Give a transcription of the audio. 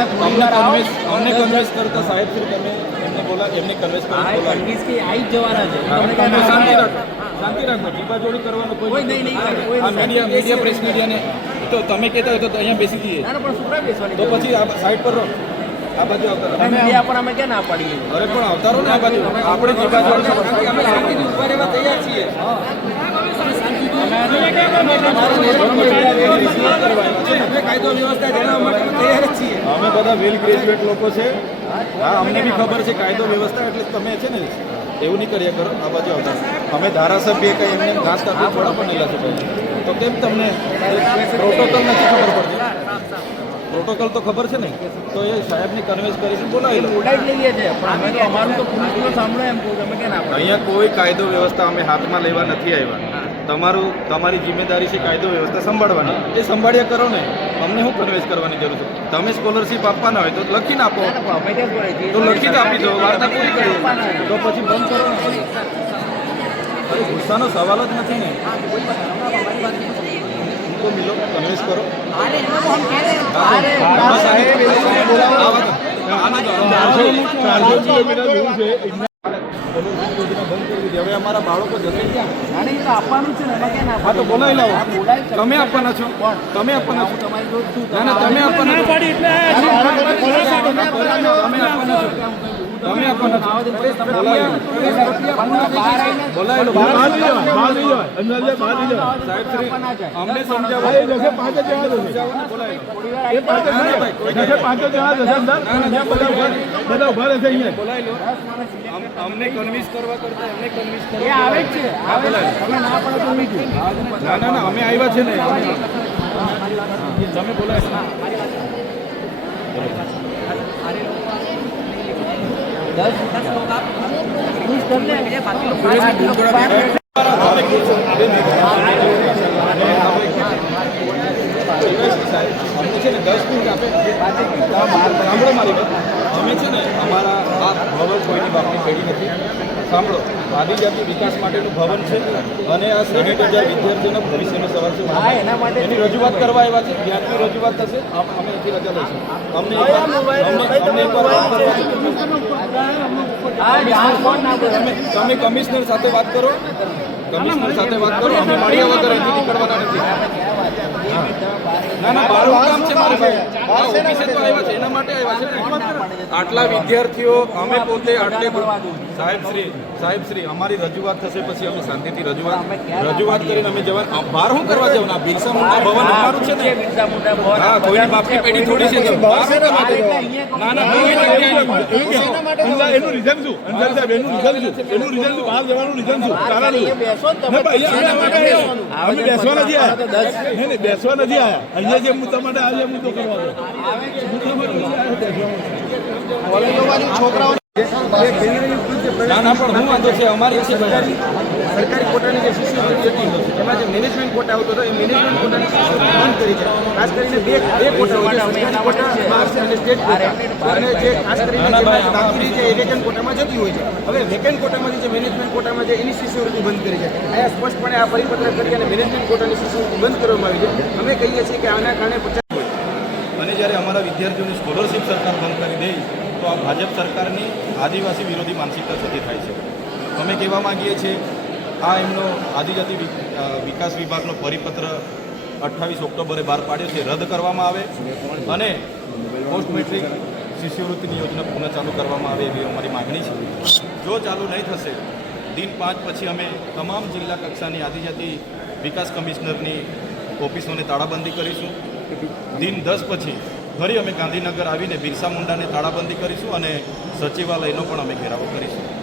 અમને અમને અમને કન્વેન્સ કરતા સાહેબ શ્રી તમે એમને બોલા એમને કન્વેન્સ હા કરી એ બોલાવી કન્વીન્સ કે આવી જવાના છે હા, તમને તમે કાંઈ શાંતિ રાખો શાંતિ રાખો જીબાજોડી કરવાનો કોઈ કોઈ નહીં, નહીં આ નહીં. મીડિયા મીડિયા પ્રેસ મીડિયાને તો તમે કહેતા હોય તો અહીંયા બેસી જઈએ તો પછી આ સાઈડ પર રહો આ બાજુ આવતા પર અમે ક્યાં ના પાડીએ અરે પણ અવતારો ને આ બાજુ આપણે અમે શાંતિથી ઊભા રહેવા તૈયાર છીએ કાયદો વ્યવસ્થા જણાવવા અમે બધા વેલ ગ્રેજ્યુએટ લોકો છે. હા અમને બી ખબર છે કાયદો વ્યવસ્થા એટલે તમે છે ને એવું નહીં કર્યા કરો આ બાજુ આવતા. અમે ધારાસભ્ય કંઈ એમને ઘાસ કાપી થોડા બનેલા છે તો કેમ તમને પ્રોટોકોલ નથી ખબર પડતી? પ્રોટોકોલ તો ખબર છે ને? તો એ સાહેબની કન્વેન્સ કરીને બોલાવી ઉડાઈ લઈએ છે પણ અમે તો અમારું તો પૂરું સામનો એમ કહું અમે કેમ અહીંયા કોઈ કાયદો વ્યવસ્થા અમે હાથમાં લેવા નથી આવ્યા. તમારું તમારી જિમ્મેદારી છે કાયદો વ્યવસ્થા સંભાળવાની. એ સંભાળ્યા કરો ને. અમને શું કન્વેન્સ કરવાની જરૂર છે તમે સ્કોલરશીપ આપવાના હોય તો લખીને આપો? તો લખી જ આપી દો વાર્તા પૂરી કરી તો પછી બંધ કરો અરે ગુસ્સાનો સવાલ જ નથી ને તો મિલો કન્વેન્સ કરો ચારસો કિલોમીટર દૂર છે સ્કોલરશીપ યોજના બંધ કરવી હવે અમારા બાળકો જશે ક્યાં તો આપવાનું છે ને હા તો? બોલાવી લાવો. તમે આપવાના છો તમે આપવાના છો તમારી તમે આપવાના છો તમે આપવાના છો ના, ના, ના અમે આવ્યા છે ને. તમે બોલાવી અમને છે ને દસ મિનિટ આપે. સાંભળો મારી અમે છે ને અમારા આ ભવન કોઈની બાપની પેઢી નથી સાંભળો આદિજાતિ વિકાસ માટેનું ભવન છે અને આ સાહીઠ હજાર વિદ્યાર્થીઓના ભવિષ્યનો સવાલ છે એના માટે એની રજૂઆત કરવા આવ્યા છે જ્યાંથી રજૂઆત થશે અમે એથી રજા લઈશું અમને અમને તમે કમિશનર સાથે વાત કરો કમિશનર સાથે વાત કરો અમે મળ્યા વગર અહીંથી નીકળવાના નથી ના ના મારું કામ છે મારે ભાઈ એના માટે આટલા વિદ્યાર્થીઓ અમે પોતે આટલે સાહેબ શ્રી સાહેબ શ્રી અમારી રજૂઆત થશે પછી અમે શાંતિથી રજૂઆત રજૂઆત કરીને અમે જવા બહાર શું કરવા જવાના? બિરસા મુંડા ભવન અમારું છે ને? હા કોઈની બાપની પેઢી થોડી છે? ના ના એનું રીઝન શું? અંદર સાહેબ એનું રીઝન શું? એનું રીઝન શું? બહાર જવાનું રીઝન શું? કારણ અમે બેસવા નથી આવ્યા. બેસવા નથી આવ્યા. અહીંયા જે મુદ્દા માટે આજે મુદ્દો કરવા દો મુદ્દા માટે આવ્યા બેસવા ના ના પણ હું વાંધો છે અમારી છે સરકારી કોટાની જે શિષ્યવૃત્તિ હતી એમાં જે મેનેજમેન્ટ કોટા હતો એ મેનેજમેન્ટ કોટાની શિષ્યવૃત્તિ બંધ કરી છે ખાસ કરીને અને સ્ટેટ કોટા અને જે ખાસ એ વેકેન્ટ કોટામાં જતી હોય છે હવે વેકેન્ટ કોટામાંથી જે મેનેજમેન્ટ કોટામાં છે એની શિષ્યવૃત્તિ બંધ કરી છે અહીંયા સ્પષ્ટપણે આ પરિપત્ર કરી અને મેનેજમેન્ટ કોટાની શિષ્યવૃત્તિ બંધ કરવામાં આવી છે અમે કહીએ છીએ કે આના કારણે અને જ્યારે અમારા વિદ્યાર્થીઓની સ્કોલરશિપ સરકાર બંધ કરી દે, તો આ ભાજપ સરકારની આદિવાસી વિરોધી માનસિકતા થતી થાય છે. અમે કહેવા માંગીએ છીએ, આ એમનો આદિજાતિ વિકાસ વિભાગનો પરિપત્ર અઠ્ઠાવીસ ઓક્ટોબરે બહાર પાડ્યો છે, રદ કરવામાં આવે અને પોસ્ટ મેટ્રિક શિષ્યવૃત્તિની યોજના પુનઃ ચાલુ કરવામાં આવે એવી અમારી માગણી છે. જો ચાલુ નહીં થશે, દિન પાંચ પછી અમે તમામ જિલ્લા કક્ષાની આદિજાતિ વિકાસ કમિશનરની ઓફિસોને તાળાબંધી કરીશું. દિન દસ પછી ફરી અમે ગાંધીનગર આવીને બિરસા મુંડાને તાળાબંધી કરીશું અને સચિવાલયનો પણ અમે ઘેરાવો કરીશું.